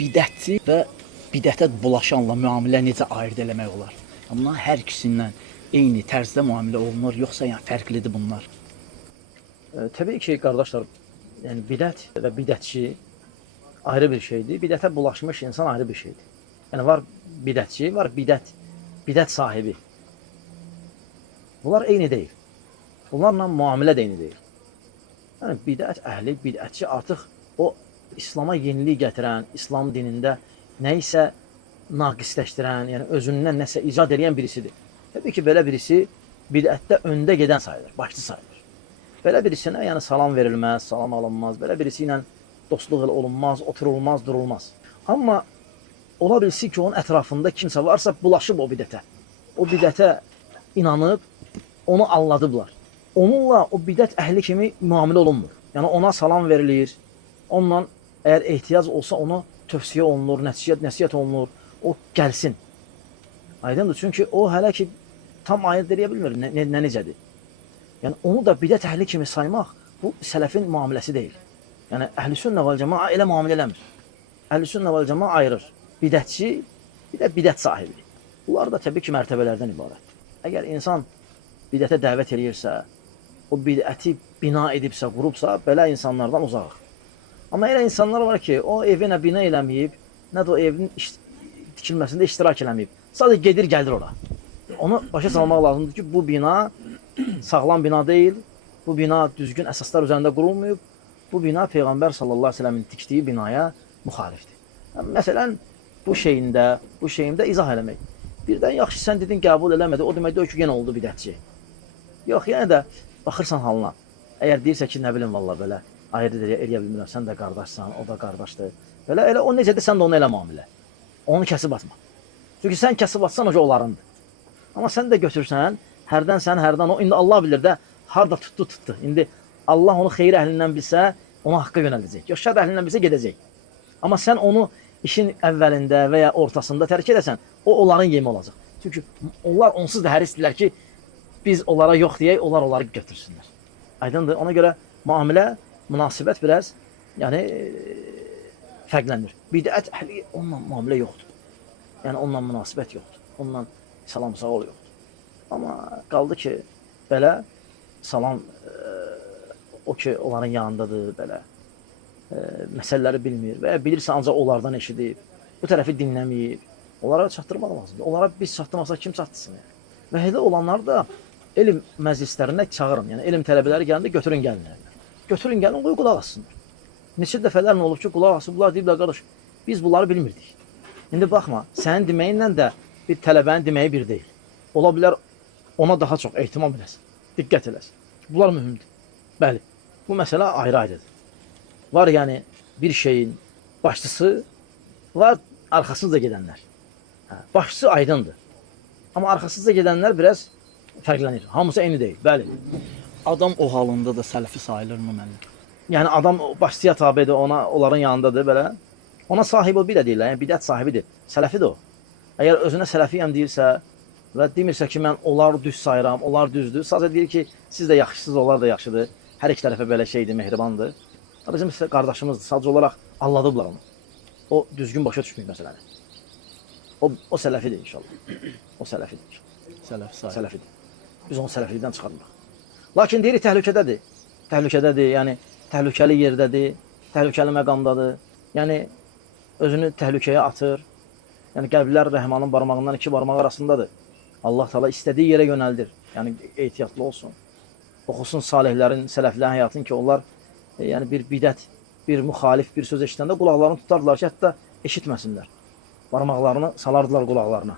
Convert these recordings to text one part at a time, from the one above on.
bidətçi və bidətə bulaşanla müamilə necə ayırd eləmək olar? Amma hər ikisindən eyni tərzdə müamilə olunur, yoxsa yəni fərqlidir bunlar? Təbii ki, qardaşlar, yəni bidət və bidətçi ayrı bir şeydir. Bidətə bulaşmış insan ayrı bir şeydir. Yəni var bidətçi, var bidət sahibi. Bunlar eyni deyil. Bunlarla müamilə də eyni deyil. Yəni bidət əhli, bidətçi artıq o İslama yenilik gətirən, İslam dinində nə isə naqisləşdirən, yəni özündən nəsə icad edən birisidir. Təbii ki, belə birisi bidətdə öndə gedən sayılır, başçı sayılır. Belə birisinə yəni salam verilməz, salam alınmaz, belə birisi ilə dostluq olunmaz, oturulmaz, durulmaz. Amma ola bilsin ki, onun ətrafında kimsə varsa bulaşıb o bidətə. O bidətə inanıb, onu anladıblar. Onunla o bidət əhli kimi müamilə olunmur. Yəni ona salam verilir, onunla əgər ehtiyac olsa ona tövsiyə olunur, nəsihət olunur, o gəlsin. Aydındır, çünki o hələ ki tam ayırt edə bilmir nə necədir. Yəni onu da bidət əhli kimi saymaq bu sələfin müamiləsi deyil. Yəni əhlüsünnə vəl cəmaa elə müamilə eləmir. Əhlüsünnə vəl cəmaa ayırır. Bidətçi, bir də bidət sahibi. Bunlar da təbii ki mərtəbələrdən ibarət. Əgər insan bidətə dəvət eləyirsə, o bidəti bina edibsə, qurubsa, belə insanlardan uzaq. Amma elə insanlar var ki, o evi nə bina eləməyib, nə də o evin tikilməsində iştirak eləməyib. Sadəcə gedir, gəlir ora. Onu başa salmaq lazımdır ki, bu bina sağlam bina deyil, bu bina düzgün əsaslar üzərində qurulmayıb, bu bina Peyğəmbər sallallahu əleyhi və səlləmin tikdiyi binaya müxalifdir. Yəni, məsələn, bu şeyimdə izah eləmək. Birdən yaxşı sən dedin, qəbul eləmədi, o deməkdir ki, yenə oldu bidətçi. Yox, yenə də baxırsan halına. Əgər deyirsə ki, nə bilim valla belə, ayırt eləyə bilmirəm, sən də qardaşsan, o da qardaşdır. Belə elə o necədir, sən də onu elə müamilə. Onu kəsib atma. Çünki sən kəsib atsan, o onlarındır. Amma sən də götürsən, hərdən o, indi Allah bilir də, harda tutdu. İndi Allah onu xeyir əhlindən bilsə, onu haqqa yönəldəcək. Yox, şər əhlindən bilsə, gedəcək. Amma sən onu işin əvvəlində və ya ortasında tərk edəsən, o onların yemi olacaq. Çünki onlar onsuz da hərisdirlər ki, biz onlara yox deyək, onlar onları götürsünlər. Aydındır. Ona görə müamilə, münasibət biraz yəni fərqlənir. Bidət əhli onunla müamilə yoxdur. Yəni onunla münasibət yoxdur. Onunla salam sağ ol yoxdur. Amma qaldı ki, belə salam o ki, onların yanındadır, belə məsələləri bilmir və ya bilirsə ancaq onlardan eşidib, bu tərəfi dinləməyib, onlara çatdırmaq lazımdır. Onlara biz çatdırmasa kim çatdırsın? Yəni? Və elə olanlar da elm məclislərinə çağırın. Yəni elm tələbələri gələndə götürün gəlin. Götürün gəlin, qoy qulaq assınlar. Neçə dəfələrlə olub ki, qulaq asın, bunlar deyiblər, qardaş, biz bunları bilmirdik. İndi baxma, sənin deməyinlə də bir tələbənin deməyi bir deyil. Ola bilər ona daha çox ehtimam eləsin, diqqət eləsin. Bunlar mühümdür. Bəli, bu məsələ ayrı-ayrıdır. Var yəni bir şeyin başçısı, var arxasızca gedənlər. Başçısı aydındır. Amma arxasızca gedənlər biraz fərqlənir. Hamısı eyni deyil, bəli. Adam o halında da sələfi sayılırmı müəllim? Yəni adam başçıya tabedir, onların yanındadır belə. Ona sahib o bir də deyirlər, yəni bidət sahibidir, sələfidir o. Əgər özünə sələfiyəm deyirsə və demirsə ki, mən onlar düz sayıram, onlar düzdür, sadəcə deyir ki, siz də yaxşısınız, onlar da yaxşıdır, hər iki tərəfə belə şeydir, mehribandır. Bizim qardaşımızdır, sadəcə olaraq anladıblar onu. O düzgün başa düşmür məsələni. O sələfidir inşallah. O sələfidir. Sələfidir. Biz onu sələfilikdən çıxarmırıq. Lakin deyirik təhlükədədir. Təhlükədədir, yəni təhlükəli yerdədir, təhlükəli məqamdadır. Yəni özünü təhlükəyə atır. Yəni qəlblər Rəhmanın barmağından iki barmaq arasındadır. Allah Teala istədiyi yerə yönəldir. Yəni ehtiyatlı olsun. Oxusun salihlərin, sələflərin həyatını ki, onlar yəni bir bidət, bir müxalif bir söz eşitəndə qulaqlarını tutardılar ki, hətta eşitməsinlər. Barmaqlarını salardılar qulaqlarına.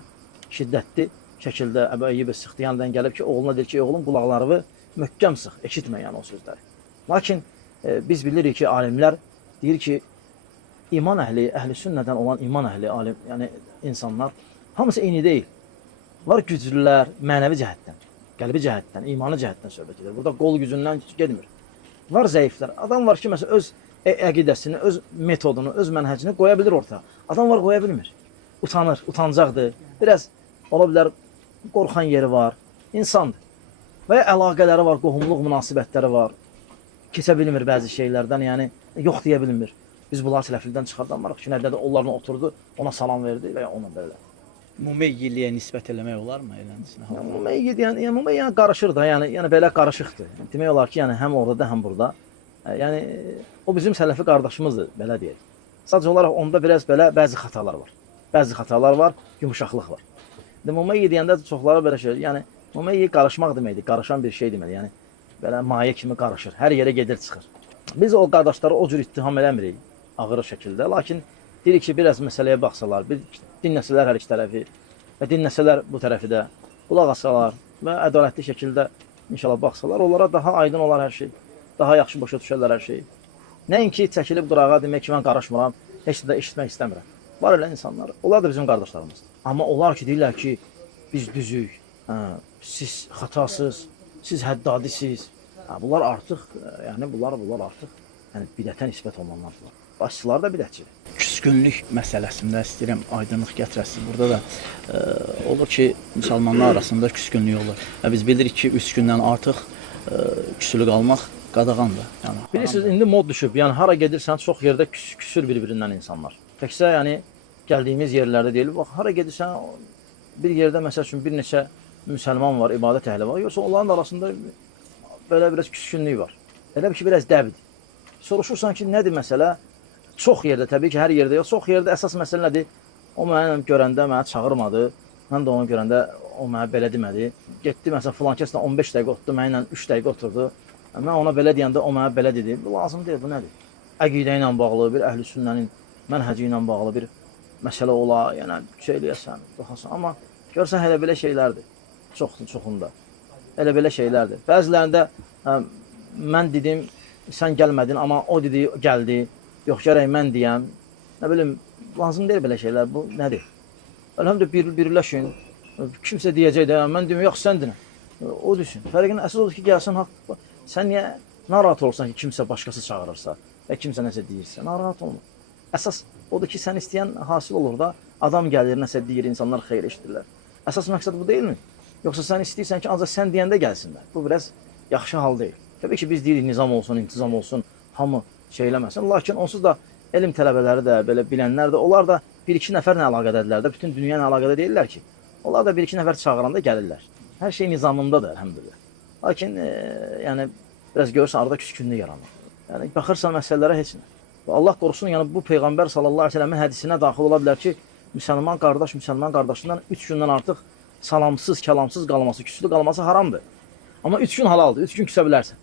Şiddətli şəkildə Əbu Əyyub Sıxtiyandan gəlib ki, oğluna deyir ki, oğlum qulaqlarını möhkəm sıx, eşitmə yəni o sözləri. Lakin biz bilirik ki, alimlər deyir ki, iman əhli, əhl-i sünnədən olan iman əhli, alim, yəni insanlar hamısı eyni deyil. Var güclülər mənəvi cəhətdən, qəlbi cəhətdən, imanı cəhətdən söhbət edir. Burada qol gücündən gedmir. Var zəiflər. Adam var ki, məsələn, öz əqidəsini, öz metodunu, öz mənhəcini qoya bilir ortaya. Adam var, qoya bilmir. Utanır, utancaqdır. Biraz, ola bilər, qorxan yeri var. İnsandır. Və ya əlaqələri var, qohumluq münasibətləri var. Keçə bilmir bəzi şeylərdən, yəni yox deyə bilmir. Biz bunları sələflikdən çıxardanmarıq ki, nədə də onlarla oturdu, ona salam verdi və ya ona belə. Mumeyyiliyə nisbət eləmək olarmı eləncəsinə? Yəni mümeyyi deyən, yəni mümeyyi yəni qarışır da, yəni belə qarışıqdır. Demək olar ki, yəni həm orada da, həm burada. Yəni o bizim sələfi qardaşımızdır, belə deyək. Sadəcə olaraq onda biraz belə bəzi xətalar var. Bəzi xətalar var, yumşaqlıq var. Mümeyyi deyəndə çoxları belə şey, yəni mümeyyi qarışmaq deməkdir, qarışan bir şey deməli. Yəni belə maye kimi qarışır, hər yerə gedir, çıxır. Biz o qardaşları o cür ittiham eləmirik ağır şəkildə, lakin deyirik ki, biraz məsələyə baxsalar, bir dinləsələr hər iki tərəfi və dinləsələr bu tərəfi də, qulaq asalar və ədalətli şəkildə inşallah baxsalar, onlara daha aydın olar hər şey, daha yaxşı başa düşərlər hər şeyi. Nəinki çəkilib qırağa demək ki, mən qarışmıram, heç də eşitmək istəmirəm. Var elə insanlar, onlar da bizim qardaşlarımızdır. Amma onlar ki, deyirlər ki, biz düzük, siz xətasız, siz həddadisiz. Bunlar artıq, yəni bunlar artıq bidətə nisbət olunanlardır. Başçılar da bidətçidir. Küskünlük məsələsində istəyirəm aydınlıq gətirəsiniz. Burada da olur ki, müsəlmanlar arasında küskünlük olur. Və biz bilirik ki, 3 gündən artıq küsülü qalmaq qadağandır. Yəni, bilirsiniz, indi mod düşüb. Yəni hara gedirsən, çox yerdə küsür bir-birindən insanlar. Təkcə yəni gəldiyimiz yerlərdə deyil. Bax, hara gedirsən, bir yerdə məsəl üçün bir neçə müsəlman var, ibadət əhli var. Yoxsa onların arasında belə biraz küskünlük var. Elə bir ki, biraz dəbdir. Soruşursan ki, nədir məsələ? Çox yerdə, təbii ki, hər yerdə yox. Çox yerdə əsas məsələ nədir? O mənə görəndə mənə çağırmadı. Mən də onu görəndə o mənə belə demədi. Getdi, məsələn, filan kəslə 15 dəqiqə oturdu, mənimlə 3 dəqiqə oturdu. Mən ona belə deyəndə o mənə belə dedi. Bu lazım deyil, bu nədir? Əqidə ilə bağlı, bir əhl-i sünnənin mənhəci ilə bağlı bir məsələ ola, yəni şey eləyəsən, baxasan. Amma görsən, elə belə şeylərdir. Çoxunda. Elə belə şeylərdir. Bəzilərində mən dedim, sən gəlmədin, amma o dedi, gəldi. Yox, gərək mən deyəm. Nə bilim, lazım deyil belə şeylər. Bu nədir? Elhamdülillah birləşin. Kimsə deyəcək də, mən deyim, yox, sən dinə. O düşün. Fərqin əsas odur ki, gəlsən haqq. Sən niyə narahat olursan ki, kimsə başqası çağırırsa və kimsə nəsə deyirsə? Narahat olma. Əsas odur ki, sən istəyən hasil olur da, adam gəlir, nəsə deyir, insanlar xeyir eşidirlər. Əsas məqsəd bu deyilmi? Yoxsa sən istəyirsən ki, ancaq sən deyəndə gəlsinlər. Bu biraz yaxşı hal deyil. Təbii ki, biz deyirik, nizam olsun, intizam olsun, hamı şey eləməsin. Lakin onsuz da elm tələbələri də, belə bilənlər də, onlar da bir-iki nəfərlə əlaqədədirlər də, bütün dünya ilə əlaqədə deyirlər ki, onlar da bir-iki nəfər çağıranda gəlirlər. Hər şey nizamındadır, əlhəmdülillah. Lakin, yəni, biraz görürsən, arada küskünlük yaranır. Yəni, baxırsan məsələlərə heç nə. Allah qorusun, yəni, bu Peyğəmbər sallallahu aleyhi ve sellemin hədisinə daxil ola bilər ki, müsəlman qardaşından 3 gündən artıq salamsız, kəlamsız qalması, küslü qalması haramdır. Amma 3 gün halaldır, 3 gün küsə bilərsən.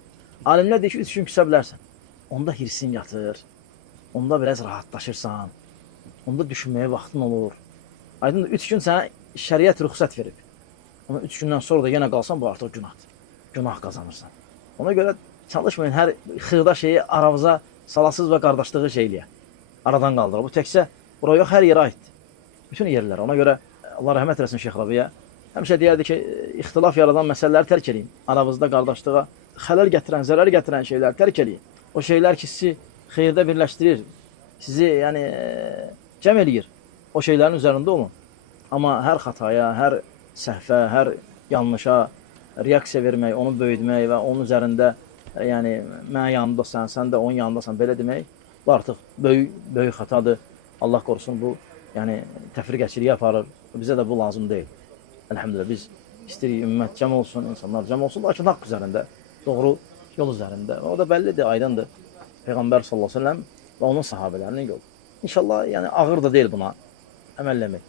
Alimlər deyir ki, 3 gün küsə bilərsən. Onda hirsin yatır, onda biraz rahatlaşırsan, onda düşünməyə vaxtın olur. Aydın da 3 gün sənə şəriət rüxsət verib. Amma 3 gündən sonra da yenə qalsan, bu artıq günahdır. Günah qazanırsan. Ona görə çalışmayın, hər xırda şeyi aramıza salasız və qardaşlığı şeyliyə. Aradan qaldırır. Bu təkcə bura yox, hər yerə aiddir. Bütün yerlərə. Ona görə Allah rəhmət eləsin Şeyx Rabiyə. Həmişə deyərdi ki, ixtilaf yaradan məsələləri tərk eləyin. Aramızda qardaşlığa xələl gətirən, zərər gətirən şeyləri tərk eləyin. O şeylər ki, sizi xeyirdə birləşdirir, sizi yəni cəm eləyir. O şeylərin üzərində olun. Amma hər xataya, hər səhvə, hər yanlışa reaksiya vermək, onu böyütmək və onun üzərində yəni mən yanındasan, sən də onun yanındasan belə demək, bu artıq böyük xatadır. Allah qorusun, bu yəni təfriqəçiliyə aparır. Bizə də bu lazım deyil. Elhamdülillah biz istəyirik ümmət cəm olsun, insanlar cəm olsun, lakin haqq üzərində, doğru yol üzərində. O da bəllidir, aydındır. Peyğəmbər sallallahu əleyhi və səlləm və onun sahabelərinin yolu. İnşallah yəni ağır da deyil buna əməlləmək.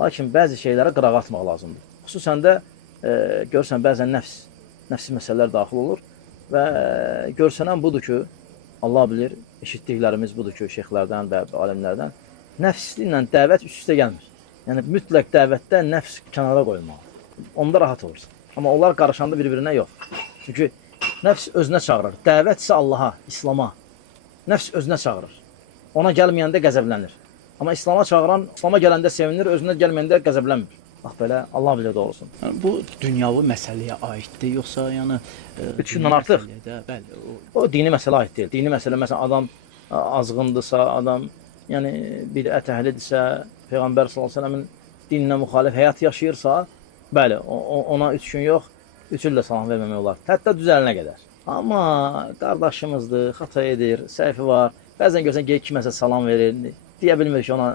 Lakin bəzi şeylərə qırağa atmaq lazımdır. Xüsusən də görsən bəzən nəfsi məsələlər daxil olur və görsənən budur ki, Allah bilir, eşitdiklərimiz budur ki, şeyxlərdən və alimlərdən nəfsliklə dəvət üst-üstə gəlmir. Yəni mütləq dəvətdə nəfs kənara qoyulmalıdır. Onda rahat olursun. Amma onlar qarışanda bir-birinə yox. Çünki nəfs özünə çağırır. Dəvət isə Allaha, İslama. Nəfs özünə çağırır. Ona gəlməyəndə qəzəblənir. Amma İslama çağıran, İslama gələndə sevinir, özünə gəlməyəndə qəzəblənmir. Bax belə, Allah bilir doğrusun. Yəni, bu dünyavi məsələyə aiddir, yoxsa yəni 3 gündən artıq? Bəli, o dini məsələ aid deyil. Dini məsələ, məsələn, adam azğındısa, adam yəni bidət əhlidirsə, Peyğəmbər sallallahu əleyhi və səlləmin dininə müxalif həyat yaşayırsa, bəli, ona 3 gün yox, 3 illə salam verməmək olar. Hətta düzəlinə qədər. Amma qardaşımızdır, xəta edir, səhvi var. Bəzən görsən ki, kiməsə salam verir, deyə bilmir ki, ona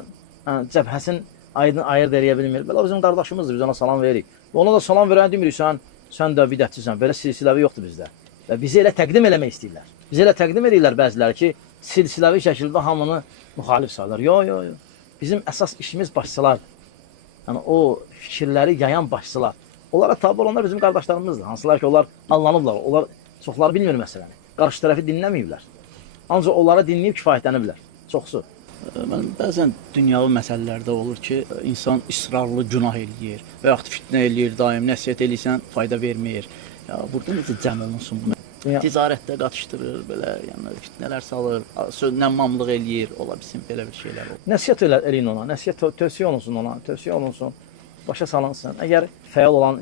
cəbhəsin aydın ayırd eləyə bilmir. Belə bizim qardaşımızdır, biz ona salam veririk. Ona da salam verən demirik, sən də bidətçisən, belə silsiləvi yoxdur bizdə. Və bizi elə təqdim eləmək istəyirlər. Bizi elə təqdim edirlər bəziləri ki, silsiləvi şəkildə hamını müxalif sayırlar. Yox. Bizim əsas işimiz başçılardır. Yəni o fikirləri yayan başçılar. Onlara tabi olanlar bizim qardaşlarımızdır. Hansılar ki, onlar anlanıblar. Onlar çoxları bilmir məsələni. Qarşı tərəfi dinləməyiblər. Ancaq onlara dinləyib kifayətləniblər. Çoxsu. Mən bəzən dünyavi məsələlərdə olur ki, insan israrlı günah eləyir və yaxud fitnə eləyir, daim nəsihət eləyirsən, fayda vermir. Ya burada necə cəm olunsun bu? Ticarətdə qatışdırır, belə, yəni fitnələr salır, nəmmamlıq eləyir, ola bilsin belə bir şeylər olur. Nəsihət eləyin ona, nəsihət tövsiyə olunsun ona, tövsiyə olunsun, başa salınsın. Əgər fəal olan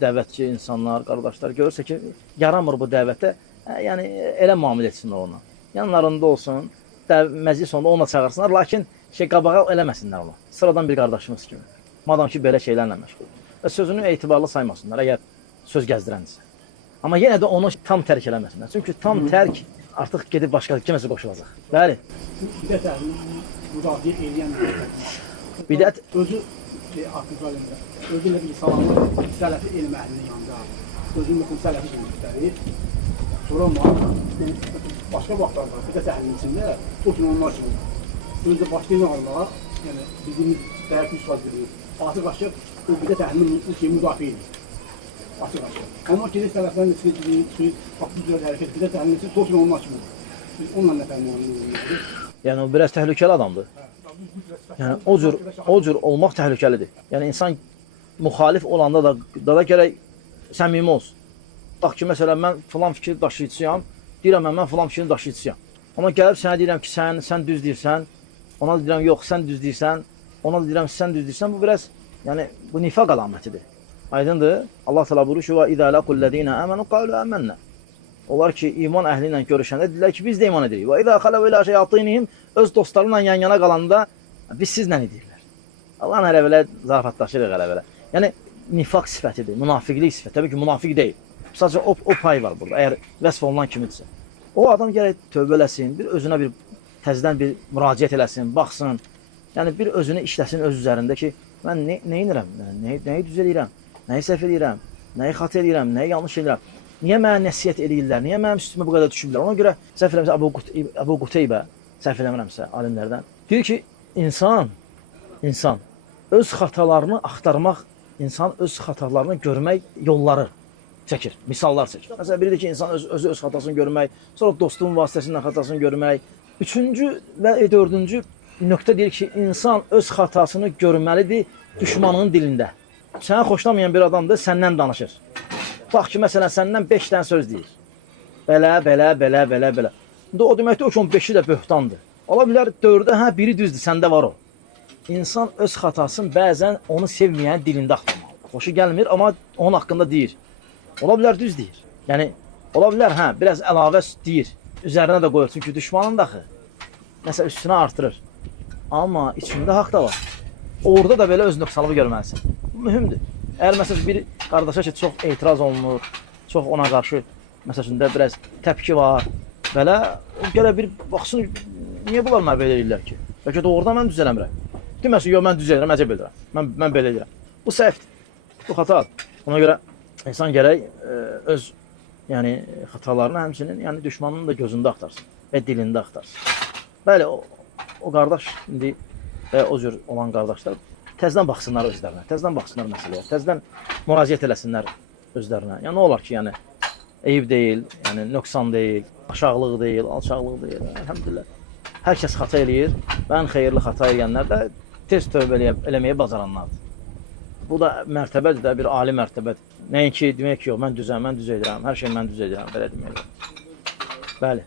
dəvətçi insanlar, qardaşlar görürsə ki, yaramır bu dəvətə, yəni elə müamilə etsinlər ona. Yanlarında olsun, məclis sonunda ona çağırsınlar, lakin qabağa eləməsinlər ona. Sıradan bir qardaşımız kimi. Madam ki, belə şeylərlə məşğul. Və sözünü etibarlı saymasınlar, əgər söz gəzdirəndirsə. Amma yenə də onu tam tərk eləməsinlər. Çünki tam tərk artıq gedib başqa kiməsə qoşulacaq. Bəli. Bidət əhlini müdafiə edən Bidət özü artıq alimdə, özü ilə bir salamı sələfi elm əhlinin yanında, özü müxum sələfi kimi göstərir. Sonra başqa vaxtlarda bidət əhlinin içində o kimi onlar kimi özü başlayın almağa, yəni bizim dəyərli üstad bilir. Artıq başlayıb o bidət əhlinin o kimi müdafiə edir. Açıq-açıq. Amma ki, sələflərin içində bax bu cür hərəkət bidət əhlinin içində o kimi onlar kimi. Biz onunla nə fərqlənir? yəni o biraz təhlükəli adamdır. Yəni o cür olmaq təhlükəlidir. Yəni insan müxalif olanda da gərək səmimi olsun. Bax ki, məsələn, mən filan fikir daşıyıcısıyam, deyirəm mən filan fikrin daşıyıcısıyam. Amma gəlib sənə deyirəm ki, sən düz deyirsən, ona da deyirəm yox, sən düz deyirsən, ona da deyirəm sən düz deyirsən, bu biraz, yəni bu nifaq əlamətidir. Aydındır? Allah təala buyurur ki, "Və izə laqul-ləzīnə əmənu qalu əmənnə." Onlar ki, iman əhli ilə görüşəndə dedilər ki, biz də iman edirik. Və izə xaləv ilə şeyatinihim, öz dostlarıyla yan-yana qalanda biz sizlə edirlər. Allahın hələ belə zarafatlaşırıq hələ belə. Yəni nifaq sifətidir, münafiqlik sifəti. Təbii ki, münafiq deyil. Sadəcə o pay var burada. Əgər vəsf olunan kimidirsə. O adam gərək tövbə eləsin, bir özünə bir təzədən bir müraciət eləsin, baxsın. Yəni bir özünü işləsin öz üzərində ki, mən nə edirəm? Nəyi düz eləyirəm? Nəyi səhv eləyirəm? Nəyi xəta eləyirəm? Nəyi yanlış eləyirəm? Niyə mənə nəsihət eləyirlər? Niyə mənim üstümə bu qədər düşürlər? Ona görə səhv eləmirəmsə Əbu Quteybə, səhv eləmirəmsə alimlərdən deyir ki, insan öz xatalarını axtarmaq, insan öz xatalarını görmək yolları çəkir, misallar çəkir. Məsələn, biridir ki, insan öz xatasını görmək, sonra dostluğun vasitəsilə xatasını görmək. Üçüncü və dördüncü nöqtə deyir ki, insan öz xatasını görməlidir düşmanının dilində. Sənə xoşlamayan bir adamdır, səndən danışır. Bax ki, məsələn, səndən 5 dənə söz deyir. Belə. İndi o deməkdir ki, 15-i də böhtandır. Ola bilər 4-də, biri düzdür, səndə var o. İnsan öz xatasını bəzən onu sevməyən dilində axtarmalıdır. Xoşu gəlmir, amma onun haqqında deyir. Ola bilər düz deyir. Yəni, ola bilər, biraz əlavə deyir. Üzərinə də qoyur, çünki düşmanın daxı nəsə üstünə artırır. Amma içində haqq da var. Orada da belə öz nöqsanını görməlisin. Bu mühümdür. Əgər məsələn bir qardaşa ki, çox etiraz olunur, çox ona qarşı məsələn biraz təpki var, belə o gələ bir baxsın, niyə bunlar mənə belə edirlər ki? Bəlkə doğrudan mən düz eləmirəm. Deməsin, yox mən düz edirəm, əcəb edirəm. Mən belə edirəm. Bu səhvdir. Bu xatadır. Ona görə insan gərək öz yəni xatalarını həmçinin yəni düşmanının da gözündə axtarsın və dilində axtarsın. Bəli, o qardaş indi və o cür olan qardaşlar təzədən baxsınlar özlərinə, təzədən baxsınlar məsələyə, təzədən müraciət eləsinlər özlərinə. Yəni nə olar ki, yəni eyib deyil, yəni nöqsan deyil, aşağılıq deyil, alçaqlıq deyil. Elhamdülillah. Hər kəs xata eləyir və ən xeyirli xata eləyənlər də tez tövbə eləməyə bacaranlardır. Bu da mərtəbədir də, bir ali mərtəbədir. Nəinki demək ki, yox, mən düz edirəm, hər şey mən düz edirəm, belə demək. Bəli.